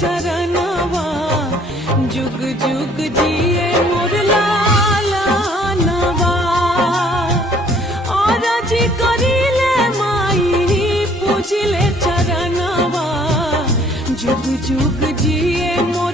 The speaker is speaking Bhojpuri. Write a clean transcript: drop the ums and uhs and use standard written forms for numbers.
चरणवा जुग जुग जिए मोर लालनवा और जी करिले माई पूजिले चरणवा जुग जुग जिए मोर